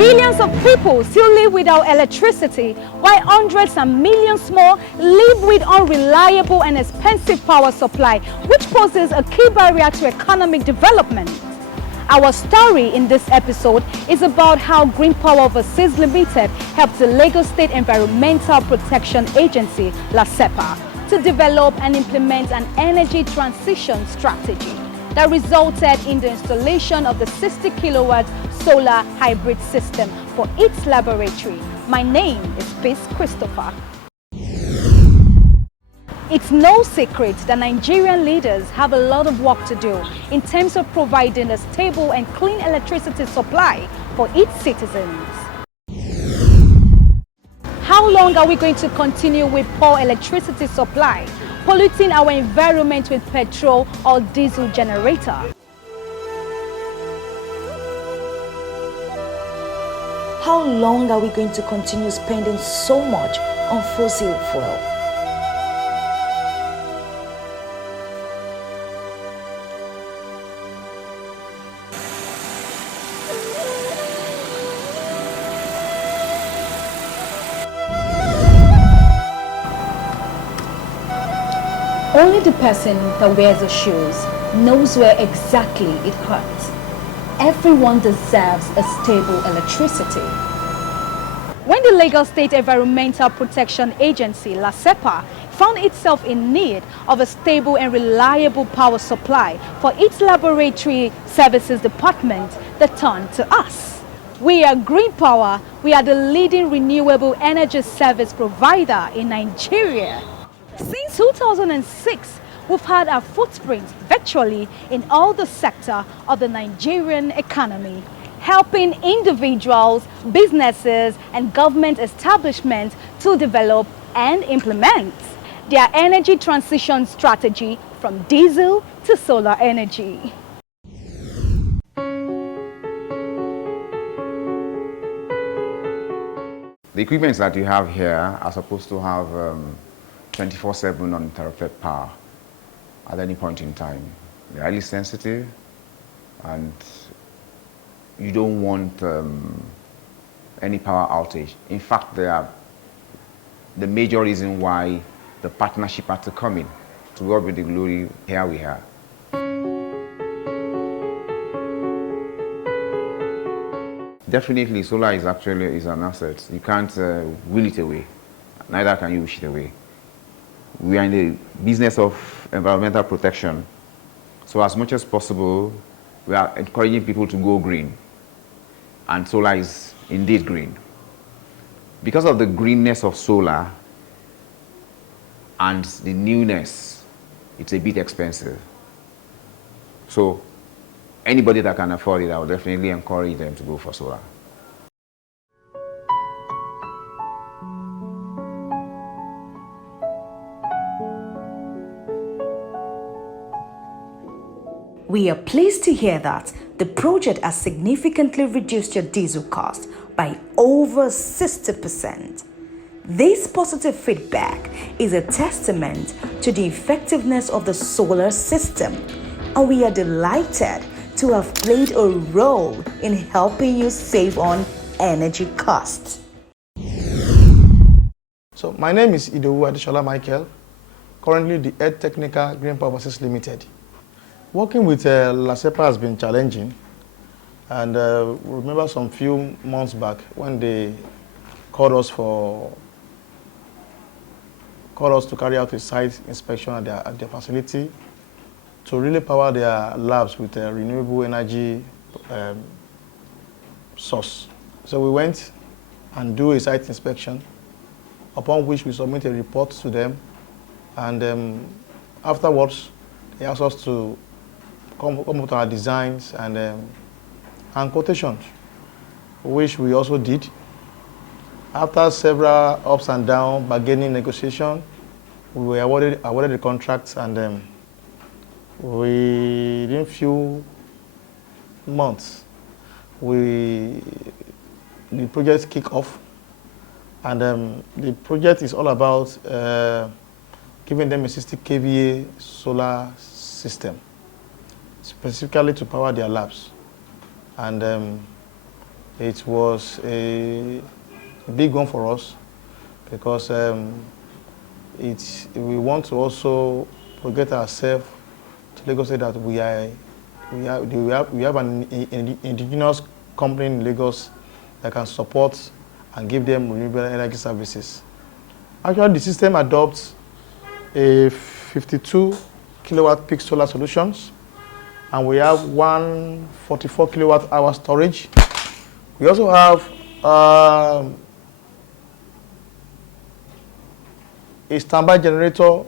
Billions of people still live without electricity, while hundreds and millions more live with unreliable and expensive power supply, which poses a key barrier to economic development. Our story in this episode is about how GreenPower Overseas Limited helped the Lagos State Environmental Protection Agency, LASEPA, to develop and implement an energy transition strategy that resulted in the installation of the 60 kilowatt solar hybrid system for its laboratory. My name is Peace Christopher. It's no secret that Nigerian leaders have a lot of work to do in terms of providing a stable and clean electricity supply for its citizens. How long are we going to continue with poor electricity supply, polluting our environment with petrol or diesel generator? How long are we going to continue spending so much on fossil fuel? Only the person that wears the shoes knows where exactly it hurts. Everyone deserves a stable electricity. When the Lagos State Environmental Protection Agency, LASEPA, found itself in need of a stable and reliable power supply for its laboratory services department, they turned to us. We are GreenPower. We are the leading renewable energy service provider in Nigeria. Since 2006, we've had our footprint virtually in all the sector of the Nigerian economy, helping individuals, businesses, and government establishments to develop and implement their energy transition strategy from diesel to solar energy. The equipment that you have here are supposed to have 24/7 uninterrupted power at any point in time. They're highly sensitive, and you don't want any power outage. In fact, they are the major reason why the partnership had to come in. To God be the glory, here we are. Definitely, solar is actually an asset. You can't will it away, neither can you wish it away. We are in the business of environmental protection. So as much as possible, we are encouraging people to go green. And solar is indeed green. Because of the greenness of solar and the newness, it's a bit expensive. So anybody that can afford it, I would definitely encourage them to go for solar. We are pleased to hear that the project has significantly reduced your diesel cost by over 60%. This positive feedback is a testament to the effectiveness of the solar system, and we are delighted to have played a role in helping you save on energy costs. So my name is Idowu Adeshola Michael, currently the Head Technical GreenPower Overseas Limited. Working with LASEPA has been challenging, and remember some few months back when they called us to carry out a site inspection at their facility to really power their labs with a renewable energy source. So we went and do a site inspection, upon which we submit a report to them, and afterwards they asked us to come up with our designs and quotations, which we also did. After several ups and downs, bargaining, negotiation, we were awarded the contracts, and within few months, the project kick off, and the project is all about giving them a 60 kVA solar system, specifically to power their labs. And It was a big one for us because we want to also get ourselves to Lagos State that we have an indigenous company in Lagos that can support and give them renewable energy services. Actually, the system adopts a 52 kilowatt peak solar solutions, and we have 144 kilowatt hour storage. We also have a standby generator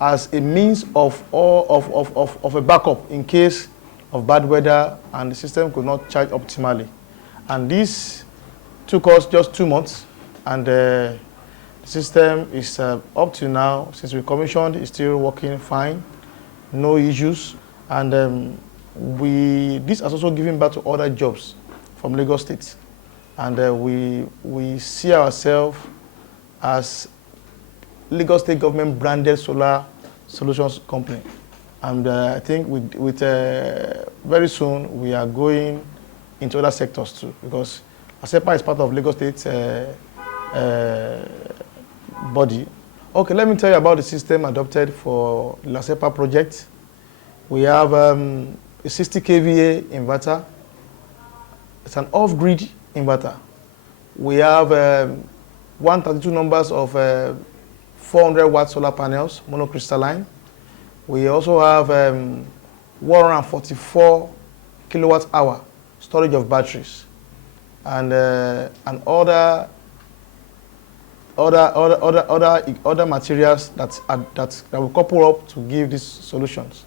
as a means of a backup in case of bad weather and the system could not charge optimally. And this took us just 2 months, and the system is up to now, since we commissioned, is still working fine, no issues. And this has also given back to other jobs from Lagos State. And we see ourselves as Lagos State government branded solar solutions company. And I think with very soon we are going into other sectors too, because LASEPA is part of Lagos State body. Okay, let me tell you about the system adopted for the LASEPA project. We have a 60 kVA inverter. It's an off-grid inverter. We have 132 numbers of 400 watt solar panels, monocrystalline. We also have 144 kilowatt hour storage of batteries, and other materials that will couple up to give these solutions.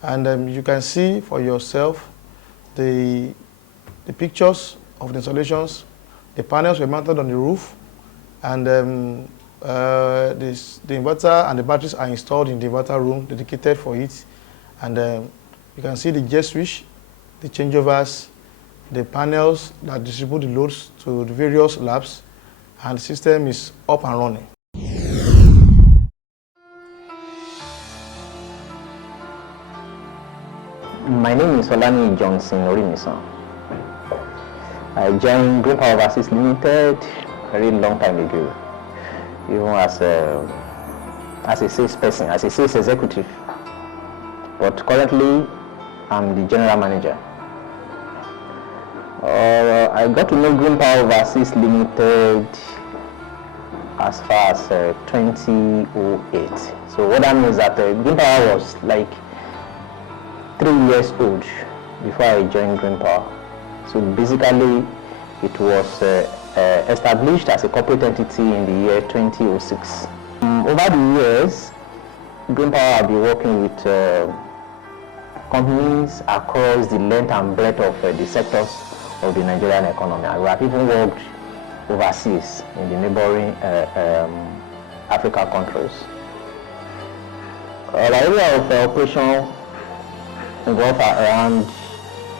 And you can see for yourself the pictures of the installations. The panels were mounted on the roof, and the inverter and the batteries are installed in the inverter room dedicated for it. And you can see the jet switch, the changeovers, the panels that distribute the loads to the various labs, and the system is up and running. My name is Olani Johnson Orimison. I joined GreenPower Overseas Limited a very long time ago, even as a sales person, as a sales executive. But currently, I'm the general manager. I got to know GreenPower Overseas Limited as far as 2008. So what that means is that GreenPower was like 3 years old before I joined GreenPower. So basically, it was established as a corporate entity in the year 2006. Over the years, GreenPower have been working with companies across the length and breadth of the sectors of the Nigerian economy. And we have even worked overseas in the neighboring African countries. Our area of operation involves around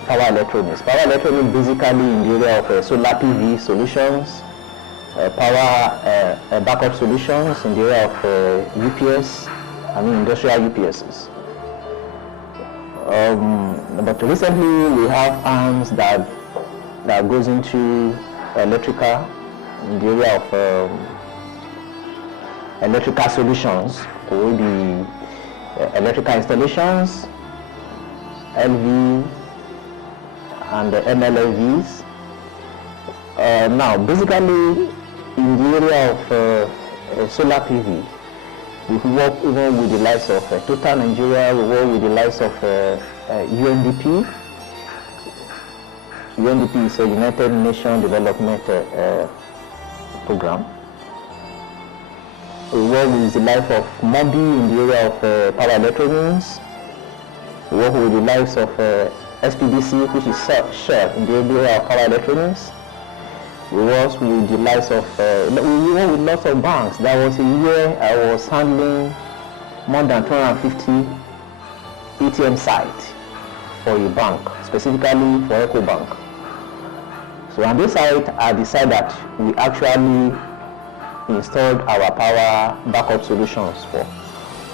power electronics. Power electronics basically in the area of solar PV solutions, power backup solutions in the area of UPS, industrial UPSs. But recently we have arms that goes into electrical, in the area of electrical solutions, or the electrical installations, LV and the MLVs. Now, basically, in the area of solar PV, we work even with the likes of Total Nigeria, we work with the likes of UNDP. UNDP is a United Nations Development Program. We work with the likes of MOBI in the area of power electronics. We work with the likes of SPDC, which is Shell in the area of power electronics. We work with the likes of, we work with lots of banks. There was a year I was handling more than 250 ATM sites for a bank, specifically for EcoBank. So on this site, I decided that we actually installed our power backup solutions for.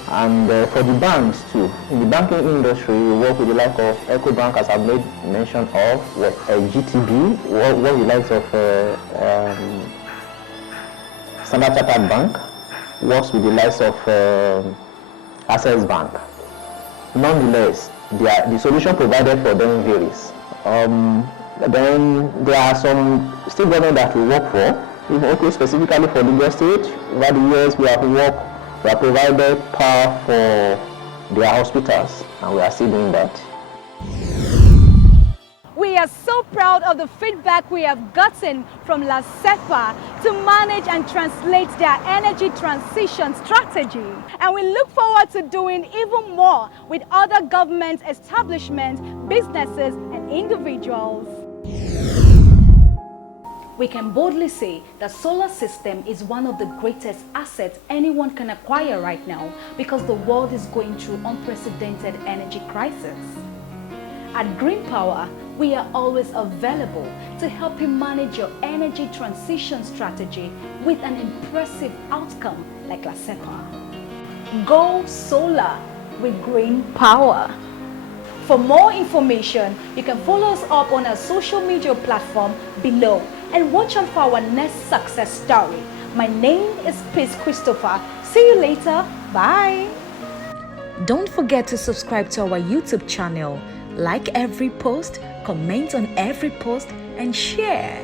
And for the banks too, in the banking industry, we work with the like of EcoBank, as I've made mention of, GTB, work with the likes of Standard Chartered Bank, works with the likes of Access Bank. Nonetheless, the solution provided for them varies. Then there are some state government that we work for, okay, specifically for Lagos State. Over the years, we have provided power for their hospitals, and we are still doing that. We are so proud of the feedback we have gotten from LASEPA to manage and translate their energy transition strategy. And we look forward to doing even more with other government establishments, businesses, and individuals. We can boldly say that solar system is one of the greatest assets anyone can acquire right now because the world is going through unprecedented energy crisis. At GreenPower, we are always available to help you manage your energy transition strategy with an impressive outcome like LASEPA. Go solar with GreenPower. For more information, you can follow us up on our social media platform below and watch out for our next success story. My name is Peace Christopher. See you later. Bye. Don't forget to subscribe to our YouTube channel. Like every post, comment on every post, and share.